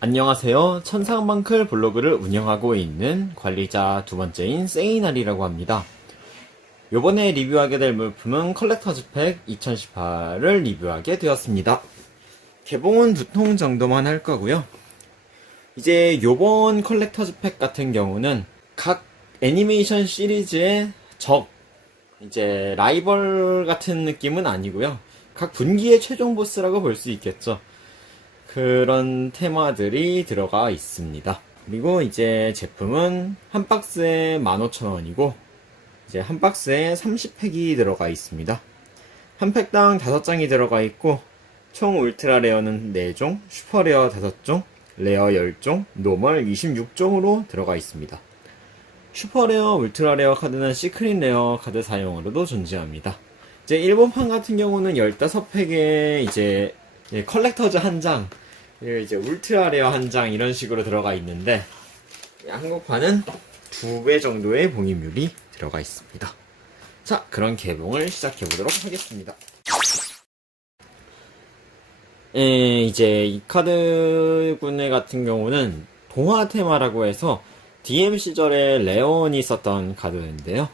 안녕하세요. 천상방클 블로그를 운영하고 있는 관리자 두 번째인 세이날이라고 합니다. 요번에 리뷰하게 될 물품은 컬렉터즈 팩 2018을 리뷰하게 되었습니다. 개봉은 2통 정도만 할 거고요. 이제 요번 컬렉터즈 팩 같은 경우는 각 애니메이션 시리즈의 이제 라이벌 같은 느낌은 아니고요. 각 분기의 최종 보스라고 볼 수 있겠죠. 그런 테마들이 들어가 있습니다. 그리고 이제 제품은 한 박스에 15,000원이고 이제 한 박스에 30팩이 들어가 있습니다. 한 팩당 5장이 들어가 있고 총 울트라 레어는 4종, 슈퍼 레어 5종, 레어 10종, 노멀 26종으로 들어가 있습니다. 슈퍼 레어, 울트라 레어 카드는 시크릿 레어 카드 사용으로도 존재합니다. 이제 일본판 같은 경우는 15팩에 이제 컬렉터즈 한 장, 이제 울트라 레어 한 장 이런 식으로 들어가 있는데 한국판은 2배 정도의 봉입률이 들어가 있습니다. 자, 그런 개봉을 시작해 보도록 하겠습니다. 이제 이 카드군의 같은 경우는 동화 테마라고 해서 DM 시절에 레온이 썼던 카드인데요.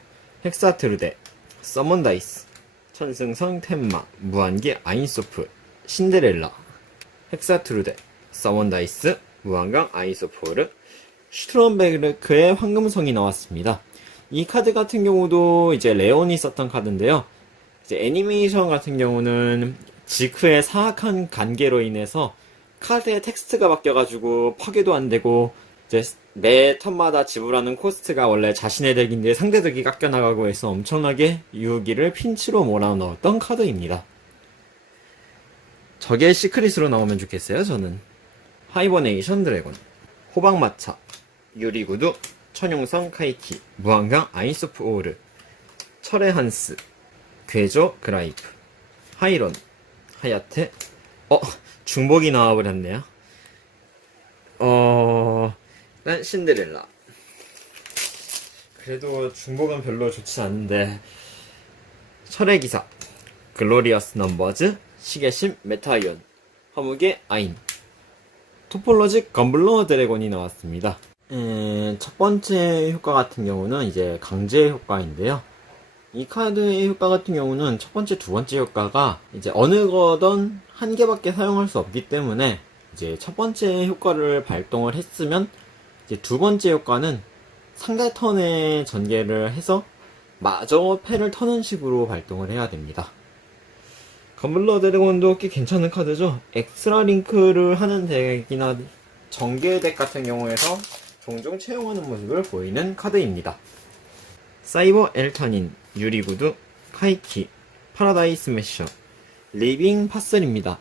헥사트루데, 서먼 다이스, 천승성 템마, 무한계 아인소프, 신데렐라, 헥사트루데, 서먼 다이스, 무한강 아인소프르, 슈트롬베르크의 황금성이 나왔습니다. 이 카드 같은 경우도 이제 레온이 썼던 카드인데요. 이제 애니메이션 같은 경우는 지크의 사악한 관계로 인해서 카드의 텍스트가 바뀌어가지고 파괴도 안 되고 이제 매 턴마다 지불하는 코스트가 원래 자신의 덱인데 상대 덱이 깎여나가고 해서 엄청나게 유기를 핀치로 몰아넣었던 카드입니다. 저게 시크릿으로 나오면 좋겠어요, 저는. 하이버네이션 드래곤, 호박마차, 유리구두, 천용성 카이키, 무한강 아인소프 오르, 철의 한스, 괴조 그라이프, 하이론, 하야테, 중복이 나와버렸네요. 일단 신데렐라. 그래도 중복은 별로 좋지 않은데, 철의 기사, 글로리어스 넘버즈, 시계심 메타이온, 허무의 아인, 토폴로직 검블러 드래곤이 나왔습니다. 첫 번째 효과 같은 경우는 이제 강제 효과인데요. 이 카드의 효과 같은 경우는 첫 번째, 두 번째 효과가 이제 어느 거든 한 개밖에 사용할 수 없기 때문에 이제 첫 번째 효과를 발동을 했으면 이제 두 번째 효과는 상대 턴에 전개를 해서 마저 패를 터는 식으로 발동을 해야 됩니다. 검블러 드래곤도 꽤 괜찮은 카드죠. 엑스트라 링크를 하는 덱이나 정계 덱 같은 경우에서 종종 채용하는 모습을 보이는 카드입니다. 사이버 엘타닌, 유리구두, 카이키, 파라다이 스매셔, 리빙 파슬입니다.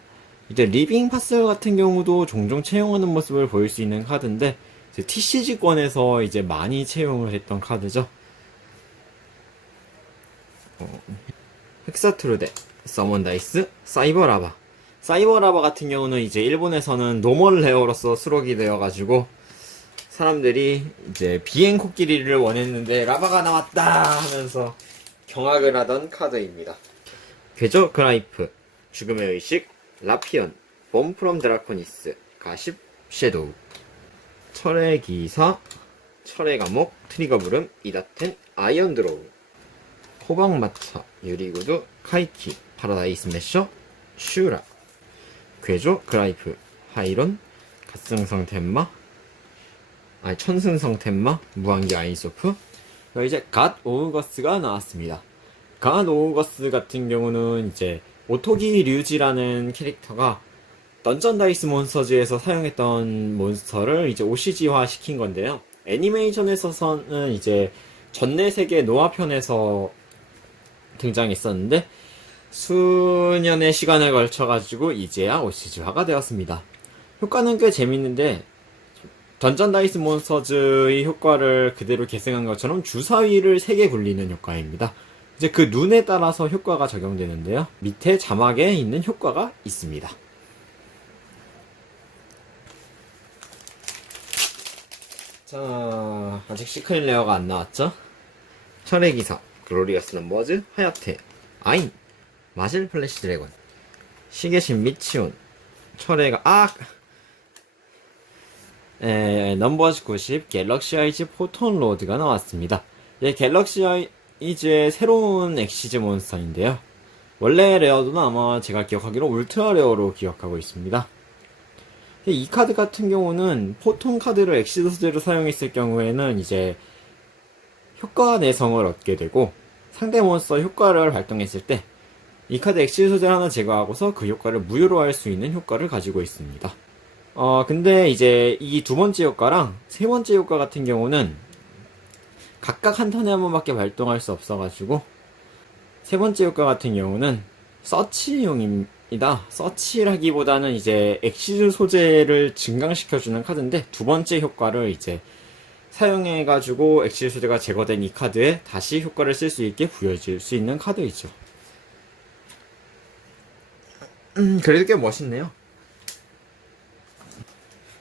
이제 리빙 파슬 같은 경우도 종종 채용하는 모습을 보일 수 있는 카드인데 TCG권에서 이제 많이 채용을 했던 카드죠. 헥사트루데, 서먼 다이스, 사이버 라바. 사이버 라바 같은 경우는 이제 일본에서는 노멀 레어로서 수록이 되어가지고 사람들이 이제 비행 코끼리를 원했는데 라바가 나왔다 하면서 경악을 하던 카드입니다. 괴조 그라이프, 죽음의 의식, 라피언, 봄 프롬 드라코니스, 가십, 섀도우, 철의 기사, 철의 감옥, 트리거 부름, 이다텐, 아이언 드로우, 호박마차, 유리구두, 카이키, 파라다이 스매셔, 슈라, 괴조 그라이프, 하이론, 갓승성 템마, 천승성 템마, 무한기 아인소프. 이제 갓 오우거스가 나왔습니다. 갓 오우거스 같은 경우는 이제 오토기 류지라는 캐릭터가 던전 다이스 몬스터즈에서 사용했던 몬스터를 이제 OCG화 시킨 건데요. 애니메이션에서는 이제 전내세계 노아편에서 등장했었는데 수년의 시간을 걸쳐가지고 이제야 OCG화가 되었습니다. 효과는 꽤 재밌는데 던전 다이스 몬스터즈의 효과를 그대로 계승한 것처럼 주사위를 3개 굴리는 효과입니다. 이제 그 눈에 따라서 효과가 적용되는데요. 밑에 자막에 있는 효과가 있습니다. 자, 아직 시크릿 레어가 안 나왔죠? 철의 기사, 글로리어스 넘버즈, 하야테, 아인, 마질 플래시 드래곤, 시계신 미치온, 철의가 넘버즈 90 갤럭시 아이즈 포톤 로드가 나왔습니다. 갤럭시 아이즈의 새로운 엑시즈 몬스터인데요. 원래 레어도는 아마 제가 기억하기로 울트라 레어로 기억하고 있습니다. 이 카드 같은 경우는 포톤 카드를 엑시드 소재로 사용했을 경우에는 이제 효과 내성을 얻게 되고, 상대 몬스터 효과를 발동했을 때 이 카드 엑시드 소재를 하나 제거하고서 그 효과를 무효로 할 수 있는 효과를 가지고 있습니다. 근데 이제 이 두 번째 효과랑 세 번째 효과 같은 경우는 각각 한 턴에 한 번밖에 발동할 수 없어가지고, 세 번째 효과 같은 경우는 서치용입니다. 서치라기보다는 이제 엑시즈 소재를 증강시켜주는 카드인데, 두 번째 효과를 이제 사용해가지고 엑시즈 소재가 제거된 이 카드에 다시 효과를 쓸 수 있게 부여질 수 있는 카드이죠. 그래도 꽤 멋있네요.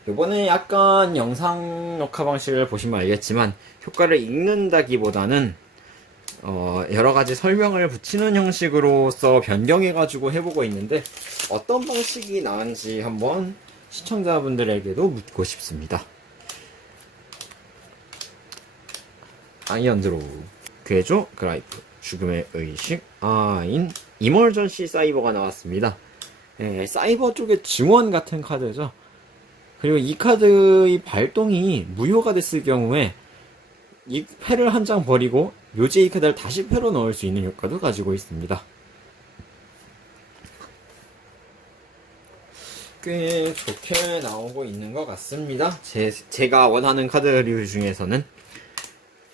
요번에 약간 영상 녹화 방식을 보시면 알겠지만, 효과를 읽는다기보다는 여러가지 설명을 붙이는 형식으로서 변경해가지고 해보고 있는데, 어떤 방식이 나은지 한번 시청자분들에게도 묻고 싶습니다. 아이언 드로우, 괴조, 그라이프, 죽음의 의식, 아인, 이멀전시 사이버가 나왔습니다. 사이버 쪽의 증원 같은 카드죠. 그리고 이 카드의 발동이 무효가 됐을 경우에 이 패를 한 장 버리고 묘지의 이 카드를 다시 패로 넣을 수 있는 효과도 가지고 있습니다. 꽤 좋게 나오고 있는 것 같습니다. 제가 원하는 카드 리뷰 중에서는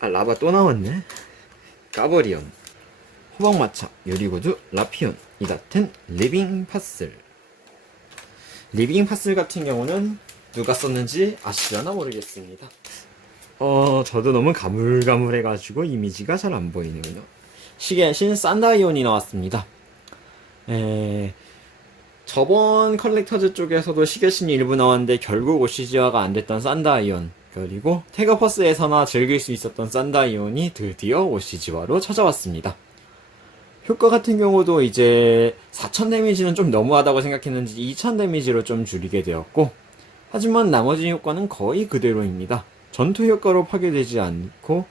라바 또 나왔네. 까버리온, 호박마차, 유리구두, 라피온, 이다텐, 리빙 파슬. 리빙 파슬 같은 경우는 누가 썼는지 아시려나 모르겠습니다. 저도 너무 가물가물해가지고 이미지가 잘 안 보이는군요. 시계의 신 산다이온이 나왔습니다. 저번 컬렉터즈 쪽에서도 시계신이 일부 나왔는데 결국 OCG화가 안 됐던 산다이온, 그리고 태그퍼스에서나 즐길 수 있었던 산다이온이 드디어 OCG화로 찾아왔습니다. 효과 같은 경우도 이제 4000 데미지는 좀 너무하다고 생각했는지 2000 데미지로 좀 줄이게 되었고, 하지만 나머지 효과는 거의 그대로입니다. 전투 효과로 파괴되지 않고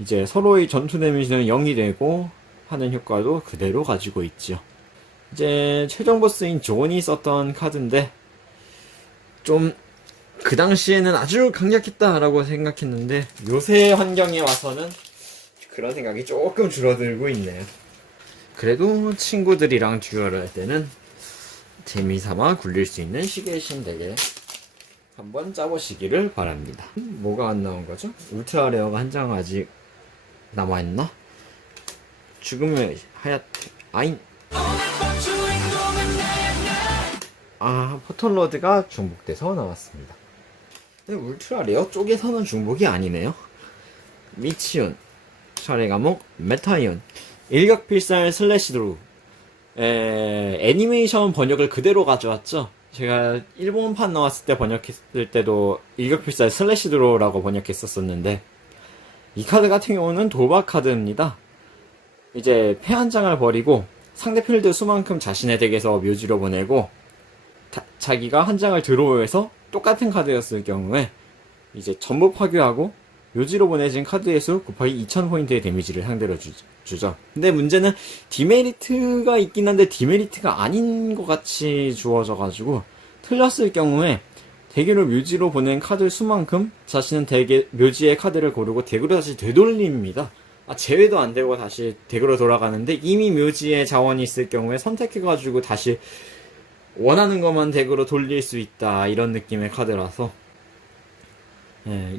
이제 서로의 전투 데미지는 0이 되고 하는 효과도 그대로 가지고 있죠. 이제 최종 보스인 존이 썼던 카드인데, 좀 그 당시에는 아주 강력했다라고 생각했는데 요새 환경에 와서는 그런 생각이 조금 줄어들고 있네요. 그래도 친구들이랑 듀얼을 할 때는 재미삼아 굴릴 수 있는 시계의 신 덱에 한번 짜보시기를 바랍니다. 뭐가 안 나온 거죠? 울트라 레어가 한 장 아직 남아있나? 죽음의 하얗테, 아인. 포털로드가 중복돼서 나왔습니다. 근데 울트라 레어 쪽에서는 중복이 아니네요. 미치온, 샤레 감옥, 메타이온, 일격필살 슬래시 드루. 애니메이션 번역을 그대로 가져왔죠. 제가 일본판 나왔을 때 번역했을 때도 일격필살 슬래시 드로우라고 번역했었었는데, 이 카드 같은 경우는 도박 카드입니다. 이제 패 한 장을 버리고 상대 필드 수만큼 자신의 덱에서 묘지로 보내고, 자기가 한 장을 드로우해서 똑같은 카드였을 경우에 이제 전부 파괴하고 묘지로 보내진 카드의 수 곱하기 2000포인트의 데미지를 상대로 주죠. 근데 문제는 디메리트가 있긴 한데 디메리트가 아닌 것 같이 주어져가지고, 틀렸을 경우에 덱으로 묘지로 보낸 카드 수만큼 자신은 묘지의 카드를 고르고 덱으로 다시 되돌립니다. 제외도 안 되고 다시 덱으로 돌아가는데, 이미 묘지에 자원이 있을 경우에 선택해가지고 다시 원하는 것만 덱으로 돌릴 수 있다, 이런 느낌의 카드라서,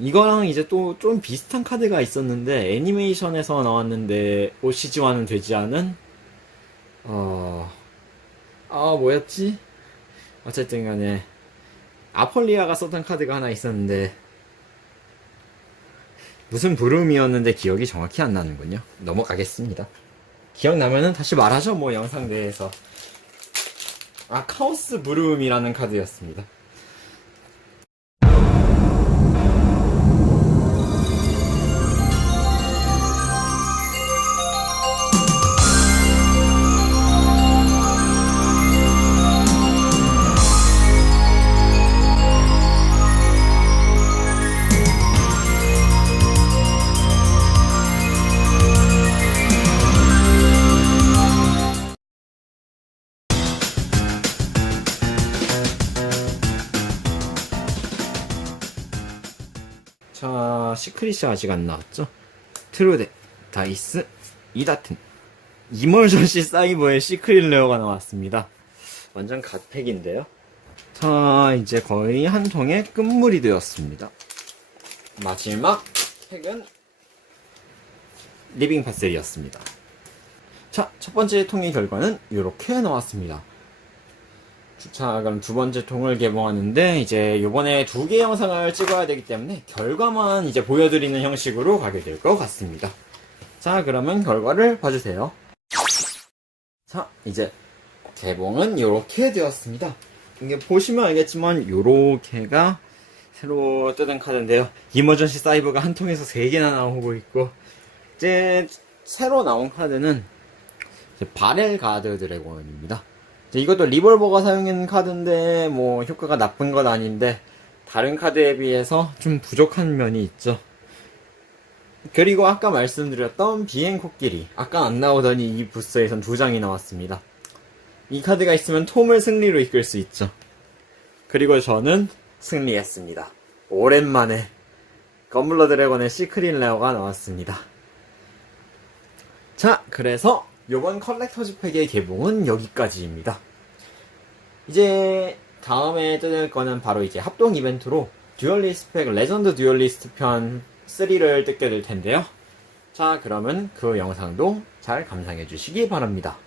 이거랑 이제 또 좀 비슷한 카드가 있었는데 애니메이션에서 나왔는데 OCG화는 되지 않은 뭐였지? 어쨌든 간에 아폴리아가 썼던 카드가 하나 있었는데 무슨 부름이었는데 기억이 정확히 안 나는군요. 넘어가겠습니다. 기억나면은 다시 말하죠, 뭐 영상 내에서. 카오스 브룸이라는 카드였습니다. 자, 시크릿이 아직 안 나왔죠? 트루데, 다이스, 이다튼, 이멀전시 사이버의 시크릿 레어가 나왔습니다. 완전 갓팩인데요. 자, 이제 거의 한 통의 끝물이 되었습니다. 마지막 팩은 리빙 파셀이었습니다. 자, 첫 번째 통의 결과는 이렇게 나왔습니다. 자, 그럼 두 번째 통을 개봉하는데, 이제 요번에 2개 영상을 찍어야 되기 때문에 결과만 이제 보여드리는 형식으로 가게 될 것 같습니다. 자, 그러면 결과를 봐주세요. 자, 이제 개봉은 이렇게 되었습니다. 이게 보시면 알겠지만 요렇게가 새로 뜯은 카드인데요. 이머전시 사이버가 한 통에서 3개나 나오고 있고, 이제 새로 나온 카드는 바렐 가드 드래곤입니다. 이것도 리볼버가 사용한 카드인데 뭐 효과가 나쁜 건 아닌데 다른 카드에 비해서 좀 부족한 면이 있죠. 그리고 아까 말씀드렸던 비행 코끼리, 아까 안 나오더니 이 부스에선 2장이 나왔습니다. 이 카드가 있으면 톰을 승리로 이끌 수 있죠. 그리고 저는 승리했습니다. 오랜만에 검블러 드래곤의 시크릿 레어가 나왔습니다. 자, 그래서 요번 컬렉터즈 팩의 개봉은 여기까지입니다. 이제 다음에 뜯을 거는 바로 이제 합동 이벤트로 듀얼리스트 팩 레전드 듀얼리스트 편 3를 뜯게 될 텐데요. 자, 그러면 그 영상도 잘 감상해 주시기 바랍니다.